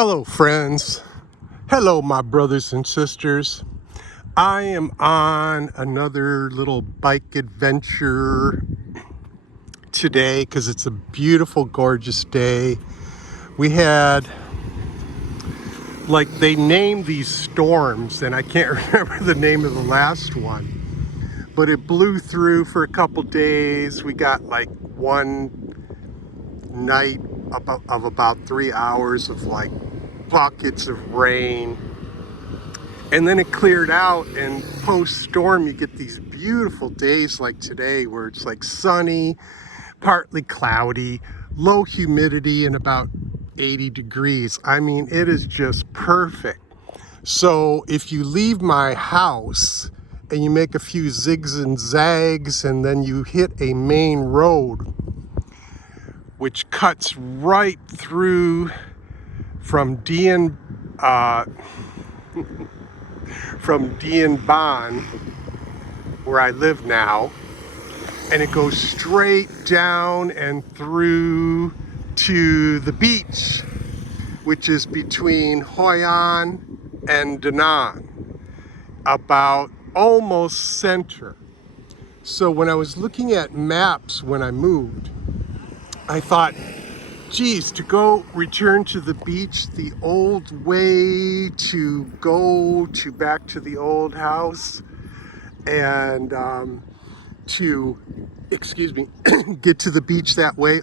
Hello, friends. Hello, my brothers and sisters. I am on another little bike adventure today because it's a beautiful, gorgeous day. We had, they named these storms, and I can't remember the name of the last one, but it blew through for a couple days. We got one night of about 3 hours of buckets of rain. And then it cleared out, and post-storm you get these beautiful days like today where it's sunny, partly cloudy, low humidity, and about 80 degrees. I mean, it is just perfect. So if you leave my house and you make a few zigs and zags and then you hit a main road which cuts right through from Dien Bon, where I live now, and it goes straight down and through to the beach, which is between Hoi An and Da Nang, about almost center. So when I was looking at maps when I moved, I thought, geez, to go return to the beach the old way, to go to back to the old house, and to get to the beach that way,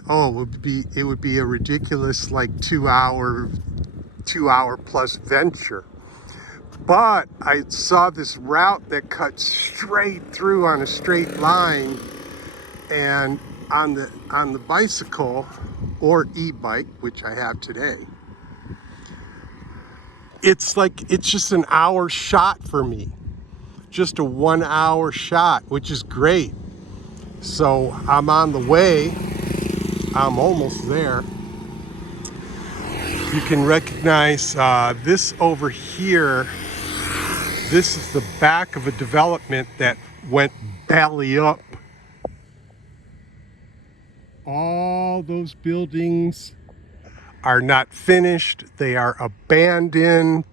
it would be a ridiculous 2 hour plus venture. But I saw this route that cut straight through on a straight line, and on the bicycle or e-bike, which I have today, it's just an hour shot for me, just a 1 hour shot, which is great. So I'm on the way. I'm almost there. You can recognize this over here. This is the back of a development that went belly up. All those buildings are not finished. They are abandoned.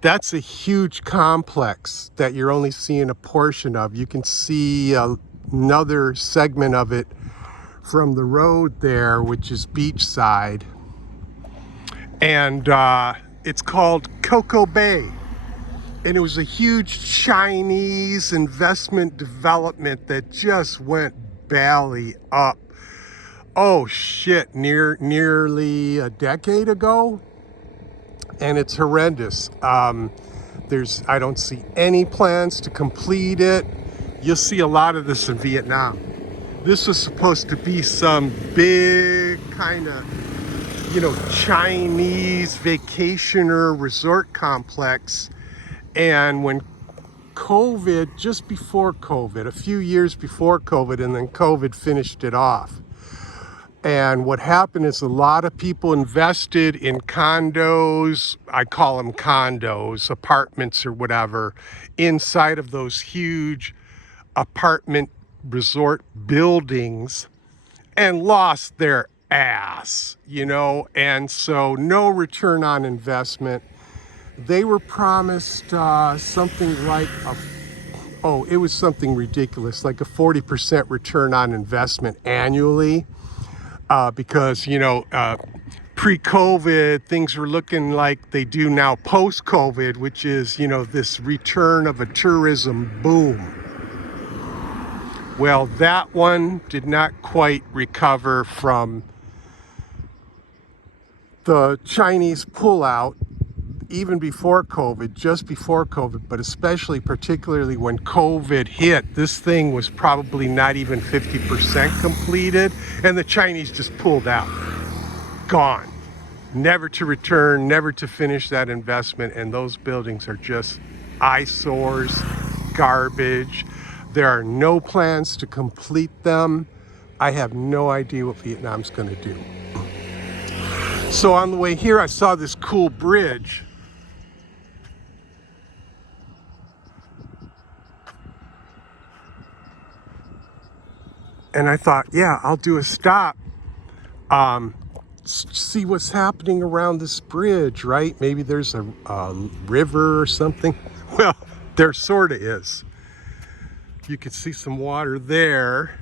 That's a huge complex that you're only seeing a portion of. You can see another segment of it from the road there, which is beachside. And it's called Coco Bay. And it was a huge Chinese investment development that just went belly up. Oh shit, nearly a decade ago. And it's horrendous. I don't see any plans to complete it. You'll see a lot of this in Vietnam. This was supposed to be some big kind of, Chinese vacationer resort complex. And when COVID, just before COVID, a few years before COVID, and then COVID finished it off. And what happened is a lot of people invested in condos, I call them condos, apartments or whatever, inside of those huge apartment resort buildings, and lost their ass, and so no return on investment. They were promised something it was something ridiculous, like a 40% return on investment annually, because, pre-COVID, things were looking like they do now post-COVID, which is, this return of a tourism boom. Well, that one did not quite recover from the Chinese pullout, even before COVID, just before COVID, but especially particularly when COVID hit. This thing was probably not even 50% completed, and the Chinese just pulled out. Gone. Never to return, never to finish that investment, and those buildings are just eyesores, garbage. There are no plans to complete them. I have no idea what Vietnam's going to do. So on the way here, I saw this cool bridge. And I thought, yeah, I'll do a stop see what's happening around this bridge, right? Maybe there's a river or something. Well, there sort of is. You can see some water there.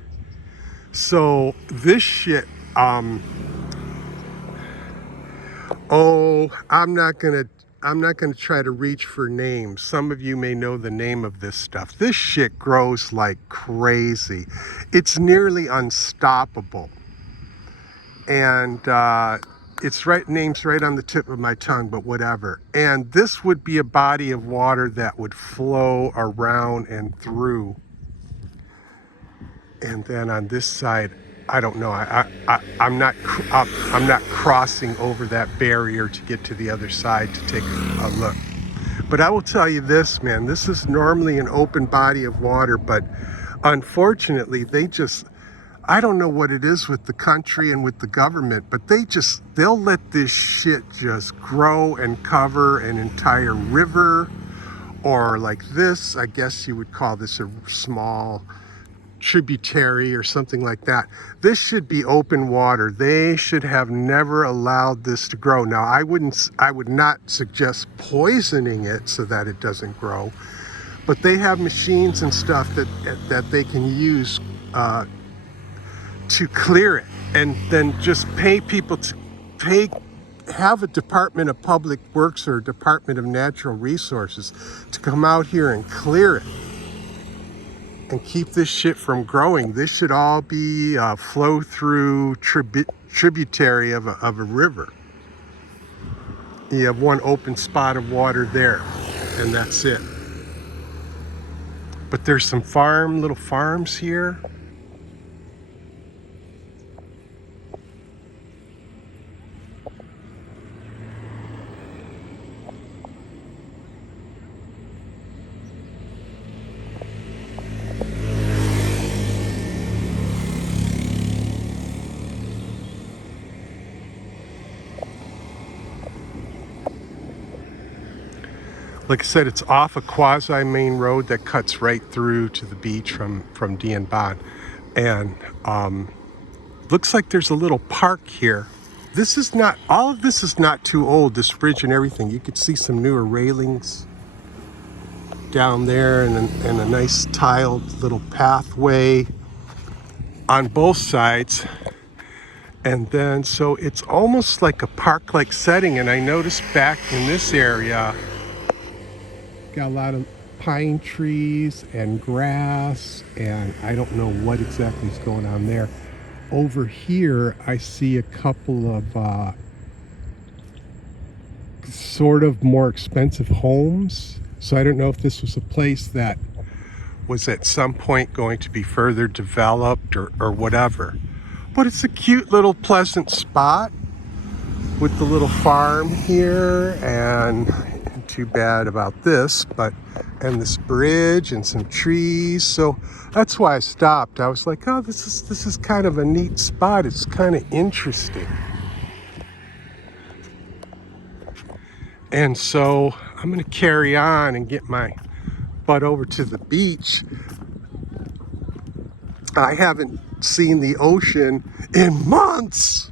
So this shit, oh, I'm not gonna try to reach for names. Some of you may know the name of this stuff. This shit grows like crazy. It's nearly unstoppable. And it's right, name's right on the tip of my tongue, but whatever. And this would be a body of water that would flow around and through. And then on this side, I don't know. I'm not crossing over that barrier to get to the other side to take a look. But I will tell you this, man. This is normally an open body of water, but unfortunately, I don't know what it is with the country and with the government, but they'll let this shit just grow and cover an entire river, or like this, I guess you would call this a small tributary or something like that. This should be open water. They should have never allowed this to grow. Now, I would not suggest poisoning it so that it doesn't grow, but they have machines and stuff that they can use to clear it, and then just pay people to have a Department of Public Works or Department of Natural Resources to come out here and clear it and keep this shit from growing. This should all be flow through tributary of a river. You have one open spot of water there, and that's it. But there's some little farms here. Like I said, it's off a quasi-main road that cuts right through to the beach from Dien Ban. And looks like there's a little park here. All of this is not too old, this bridge and everything. You could see some newer railings down there, and a nice tiled little pathway on both sides. And then, so it's almost like a park-like setting. And I noticed back in this area, got a lot of pine trees and grass, and I don't know what exactly is going on there. Over here, I see a couple of sort of more expensive homes. So I don't know if this was a place that was at some point going to be further developed or whatever. But it's a cute little pleasant spot with the little farm here, and too bad about this, and this bridge and some trees. So that's why I stopped. I was like, oh, this is kind of a neat spot. It's kind of interesting. And so I'm going to carry on and get my butt over to the beach. I haven't seen the ocean in months.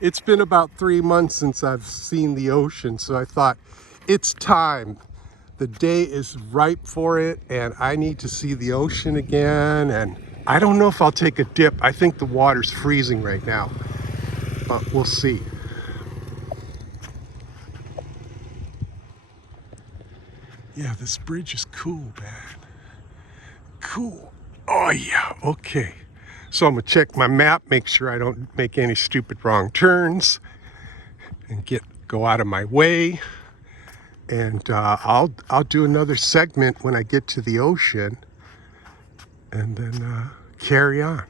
It's been about 3 months since I've seen the ocean, so I thought it's time. The day is ripe for it, and I need to see the ocean again. And I don't know if I'll take a dip. I think the water's freezing right now, but we'll see. Yeah, this bridge is cool, man. Cool. Oh yeah, okay. So I'm gonna check my map, make sure I don't make any stupid wrong turns, and go out of my way. And I'll do another segment when I get to the ocean, and then carry on.